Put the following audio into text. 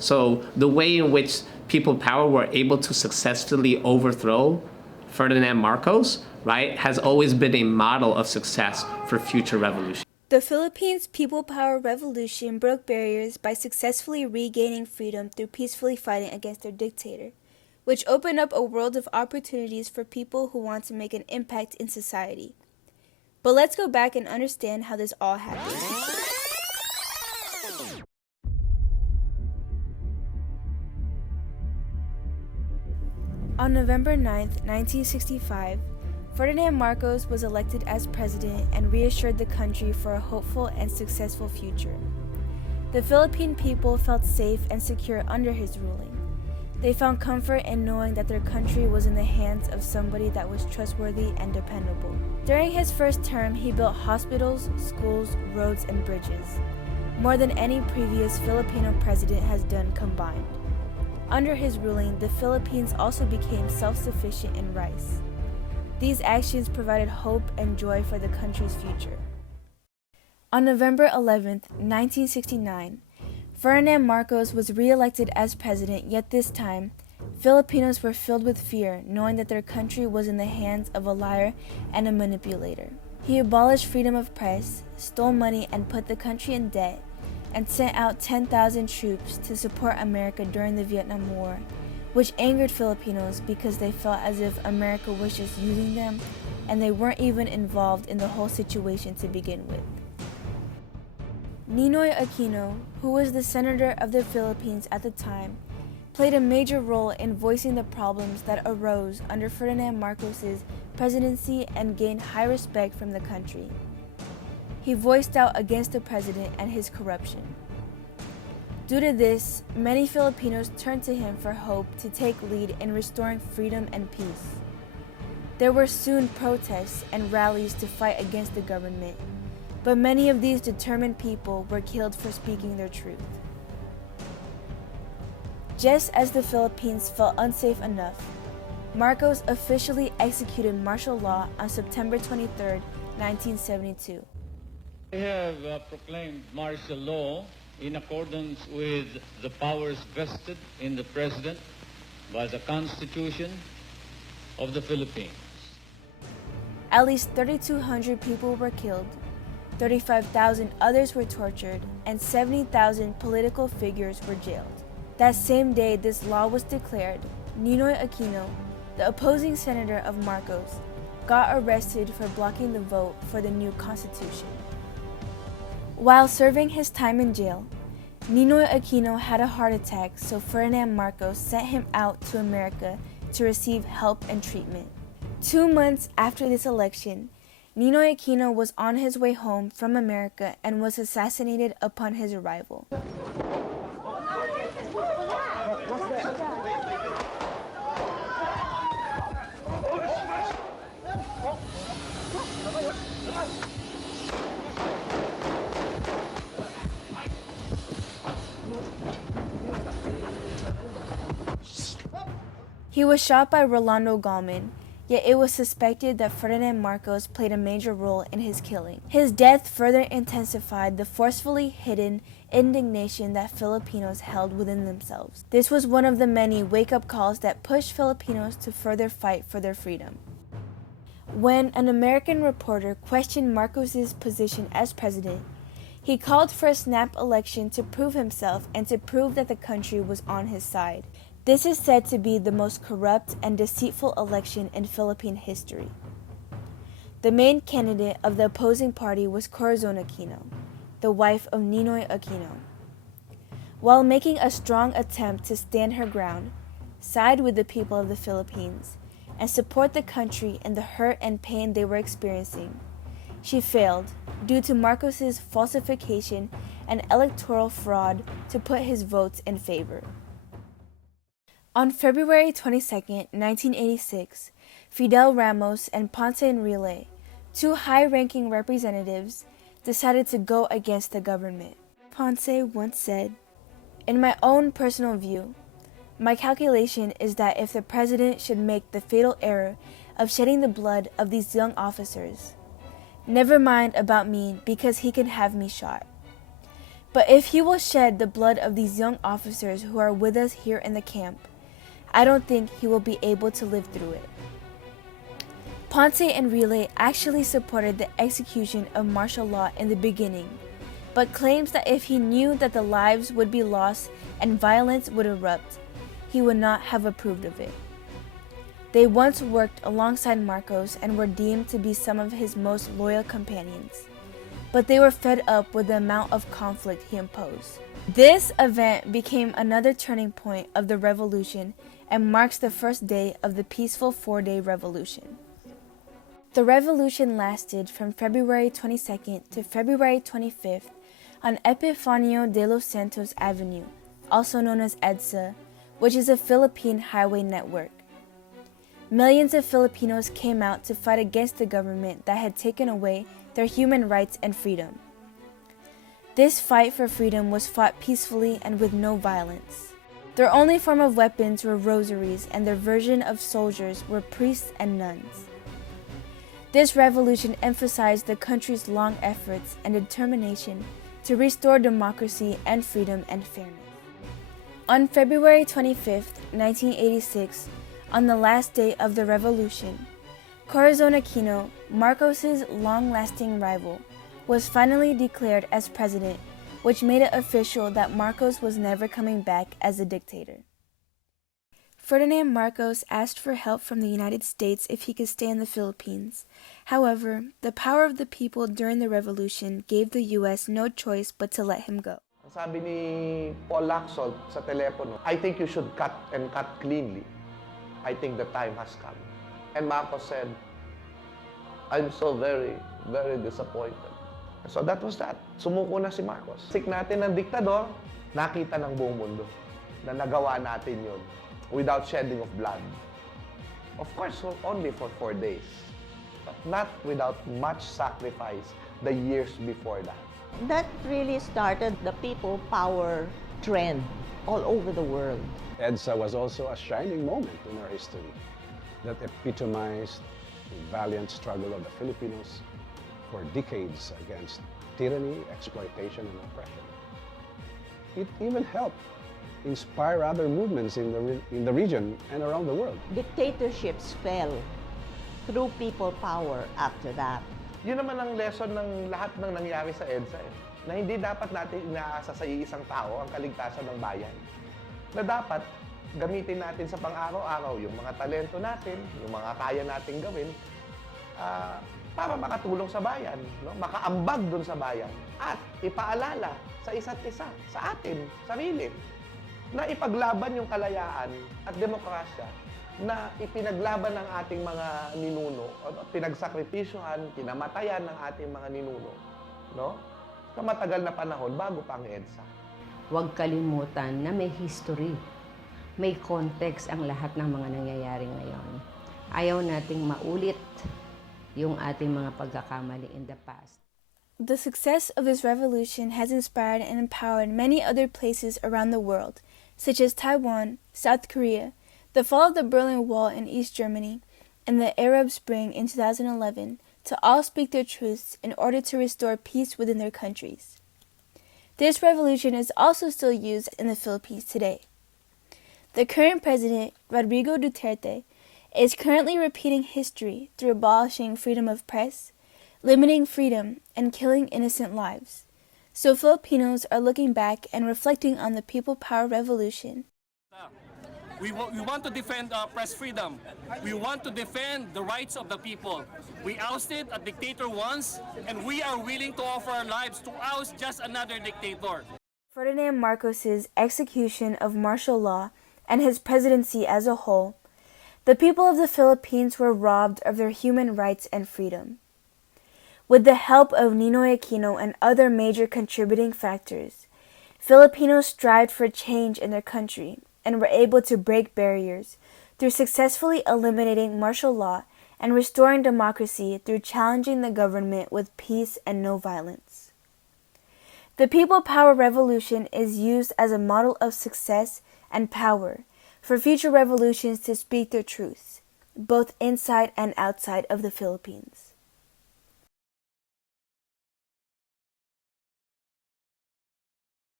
So the way in which people of power were able to successfully overthrow Ferdinand Marcos, right, has always been a model of success for future revolutions. The Philippines People Power Revolution broke barriers by successfully regaining freedom through peacefully fighting against their dictator, which opened up a world of opportunities for people who want to make an impact in society. But let's go back and understand how this all happened. On November 9, 1965, Ferdinand Marcos was elected as president and reassured the country for a hopeful and successful future. The Philippine people felt safe and secure under his ruling. They found comfort in knowing that their country was in the hands of somebody that was trustworthy and dependable. During his first term, he built hospitals, schools, roads, and bridges, more than any previous Filipino president has done combined. Under his ruling, the Philippines also became self-sufficient in rice. These actions provided hope and joy for the country's future. On November 11, 1969, Ferdinand Marcos was re-elected as president, yet this time, Filipinos were filled with fear, knowing that their country was in the hands of a liar and a manipulator. He abolished freedom of press, stole money and put the country in debt, and sent out 10,000 troops to support America during the Vietnam War, which angered Filipinos because they felt as if America was just using them and they weren't even involved in the whole situation to begin with. Ninoy Aquino, who was the senator of the Philippines at the time, played a major role in voicing the problems that arose under Ferdinand Marcos's presidency and gained high respect from the country. He voiced out against the president and his corruption. Due to this, many Filipinos turned to him for hope to take lead in restoring freedom and peace. There were soon protests and rallies to fight against the government, but many of these determined people were killed for speaking their truth. Just as the Philippines felt unsafe enough, Marcos officially executed martial law on September 23, 1972. I have proclaimed martial law in accordance with the powers vested in the President by the Constitution of the Philippines. At least 3,200 people were killed, 35,000 others were tortured, and 70,000 political figures were jailed. That same day this law was declared, Ninoy Aquino, the opposing senator of Marcos, got arrested for blocking the vote for the new constitution. While serving his time in jail, Ninoy Aquino had a heart attack, so Ferdinand Marcos sent him out to America to receive help and treatment. 2 months after this election, Ninoy Aquino was on his way home from America and was assassinated upon his arrival. He was shot by Rolando Gallman, yet it was suspected that Ferdinand Marcos played a major role in his killing. His death further intensified the forcefully hidden indignation that Filipinos held within themselves. This was one of the many wake-up calls that pushed Filipinos to further fight for their freedom. When an American reporter questioned Marcos's position as president, he called for a snap election to prove himself and to prove that the country was on his side. This is said to be the most corrupt and deceitful election in Philippine history. The main candidate of the opposing party was Corazon Aquino, the wife of Ninoy Aquino. While making a strong attempt to stand her ground, side with the people of the Philippines, and support the country in the hurt and pain they were experiencing, she failed due to Marcos's falsification and electoral fraud to put his votes in favor. On February 22, 1986, Fidel Ramos and Ponce Enrile, two high-ranking representatives, decided to go against the government. Ponce once said, "In my own personal view, my calculation is that if the president should make the fatal error of shedding the blood of these young officers, never mind about me because he can have me shot. But if he will shed the blood of these young officers who are with us here in the camp, I don't think he will be able to live through it. Ponce Enrile actually supported the execution of martial law in the beginning, but claims that if he knew that the lives would be lost and violence would erupt, he would not have approved of it. They once worked alongside Marcos and were deemed to be some of his most loyal companions, but they were fed up with the amount of conflict he imposed. This event became another turning point of the revolution and marks the first day of the peaceful 4-day revolution. The revolution lasted from February 22nd to February 25th on Epifanio de los Santos Avenue, also known as EDSA, which is a Philippine highway network. Millions of Filipinos came out to fight against the government that had taken away their human rights and freedom. This fight for freedom was fought peacefully and with no violence. Their only form of weapons were rosaries, and their version of soldiers were priests and nuns. This revolution emphasized the country's long efforts and determination to restore democracy and freedom and fairness. On February 25, 1986, on the last day of the revolution, Corazon Aquino, Marcos's long-lasting rival, was finally declared as president, which made it official that Marcos was never coming back as a dictator. Ferdinand Marcos asked for help from the United States if he could stay in the Philippines. However, the power of the people during the revolution gave the U.S. no choice but to let him go. Sabi ni Paul Lacson sa telepono, I think you should cut and cut cleanly. I think the time has come. And Marcos said, I'm so very, very disappointed. So that was that. Sumuko na si Marcos. Sik natin ng diktador, nakita ng buong mundo na nagawa natin yun without shedding of blood. Of course, only for 4 days. But not without much sacrifice the years before that. That really started the people power trend all over the world. EDSA was also a shining moment in our history that epitomized the valiant struggle of the Filipinos for decades against tyranny, exploitation, and oppression. It even helped inspire other movements in the region and around the world. Dictatorships fell through people power after that. Yun naman ang lesson ng lahat ng nangyari sa EDSA na hindi dapat natin inaasa sa iisang tao ang kaligtasan ng bayan. Na dapat gamitin natin sa pang-araw-araw yung mga talento natin, yung mga kaya nating gawin para makatulong sa bayan, no? Makaambag dun sa bayan at ipaalala sa isa't isa, sa atin, sarili, na ipaglaban yung kalayaan at demokrasya na ipinaglaban ng ating mga ninuno, pinagsakripisyohan, kinamatayan ng ating mga ninuno, no? Sa matagal na panahon bago pa ang EDSA. Huwag kalimutan na may history, may context ang lahat ng mga nangyayari ngayon. Ayaw nating maulit yung ating mga pagkakamali in the past. The success of this revolution has inspired and empowered many other places around the world, such as Taiwan, South Korea, the fall of the Berlin Wall in East Germany, and the Arab Spring in 2011, to all speak their truths in order to restore peace within their countries. This revolution is also still used in the Philippines today. The current president, Rodrigo Duterte, is currently repeating history through abolishing freedom of press, limiting freedom, and killing innocent lives. So Filipinos are looking back and reflecting on the People Power Revolution. We want to defend press freedom. We want to defend the rights of the people. We ousted a dictator once, and we are willing to offer our lives to oust just another dictator. Ferdinand Marcos's execution of martial law and his presidency as a whole, the people of the Philippines were robbed of their human rights and freedom. With the help of Ninoy Aquino and other major contributing factors, Filipinos strived for change in their country and were able to break barriers through successfully eliminating martial law and restoring democracy through challenging the government with peace and no violence. The People Power Revolution is used as a model of success and power for future revolutions to speak their truths, both inside and outside of the Philippines.